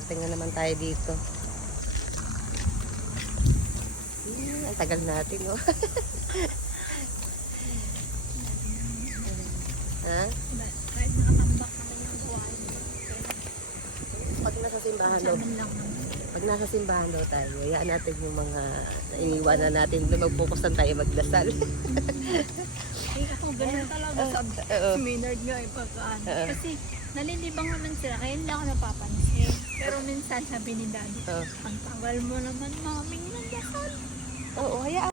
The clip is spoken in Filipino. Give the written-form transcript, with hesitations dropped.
Nakarating na naman tayo dito. Ang tagal natin, oh. Ha? Kahit nakakambak kami ng buhay. Pag nasa simbahan daw, Samin lang naman. pag nasa simbahan daw tayo, hayaan natin yung mga iniiwanan natin. Mag-focus lang tayo magdasal. Eh, ako ganun talaga sa Maynard nga yung pagkaan. Kasi nalilibang naman sila, kaya hindi ako napapansin. Pero minsan sabi ni Daddy, ang tagal mo naman maming nagdasal. Oo, hayaan.